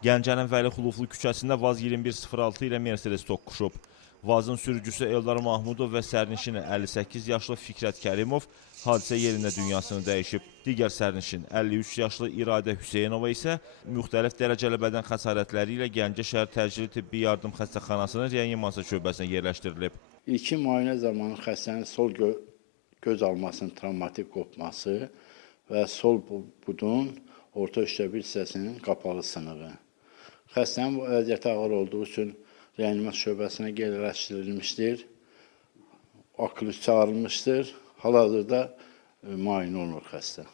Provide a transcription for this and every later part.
Gəncənin Vəli Xuluflu küçəsində Vaz 2106 ilə Mercedes toqquşub. Vazın sürücüsü Eldar Mahmudov və sərnişini 58 yaşlı Fikrət Kərimov hadisə yerində dünyasını dəyişib. Digər sərnişin 53 yaşlı İradə Hüseynova isə müxtəlif dərəcəli bədən xəsarətləri ilə Gəncə şəhər təcili tibbi yardım xəstəxanasının reanimasiya şöbəsinə yerləşdirilib. İlkin müayinə zamanı xəstənin sol göz almasının travmatik qopması və sol budun orta üçdə bir hissəsinin qapalı sınığı. Xəstənin vəziyyəti ağır olduğu üçün reanimasiya şöbəsinə yerləşdirilmişdir, okulist çağırılmışdır, hal-hazırda müayinə olunur xəstə.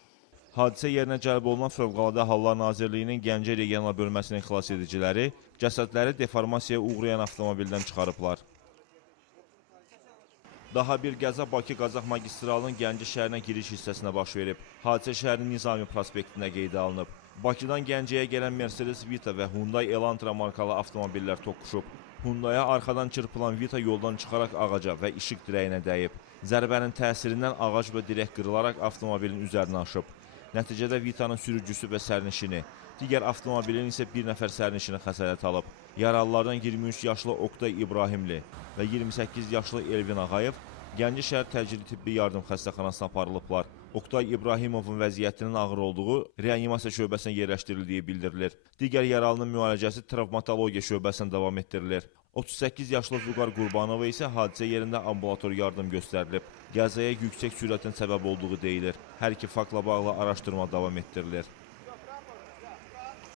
Hadisə yerinə cəlb olunan Fövqəladə Hallar Nazirliyinin Gəncə regional bölməsinin xilas ediciləri cəsədləri deformasiyaya uğrayan avtomobildən çıxarıblar. Daha bir qəza Bakı-Qazax magistralının Gəncə şəhərinə giriş hissəsinə baş verib. Hadisə şəhərin Nizami prospektində qeydə alınıb. Bakıdan Gəncəyə gələn Mercedes Vita və Hyundai Elantra markalı avtomobillər toqquşub. Hyundai'ya arxadan çırpılan Vita yoldan çıxaraq ağaca və işıq dirəyinə dəyib. Zərbənin təsirindən ağac və dirək qırılaraq avtomobilin üzərinə aşıb. Nəticədə Vita'nın sürücüsü və sərnişini, digər avtomobilin isə bir nəfər sərnişini xəsarət alıb. Yaralılardan 23 yaşlı Oqtay İbrahimli və 28 yaşlı Elvin Ağayev Gəncə şəhər təcili tibbi yardım xəstəxanasına aparılıblar. Oqtay İbrahimovun vəziyyətinin ağır olduğu reanimasiya şöbəsinə yerləşdirildiyi bildirilir. Digər yaralının müalicəsi travmatologiya şöbəsində davam etdirilir. 38 yaşlı Vüqar Qurbanova isə hadisə yerində ambulator yardım göstərilib. Qəzaya yüksək sürətin səbəb olduğu deyilir. Hər iki faktla bağlı araşdırma davam etdirilir.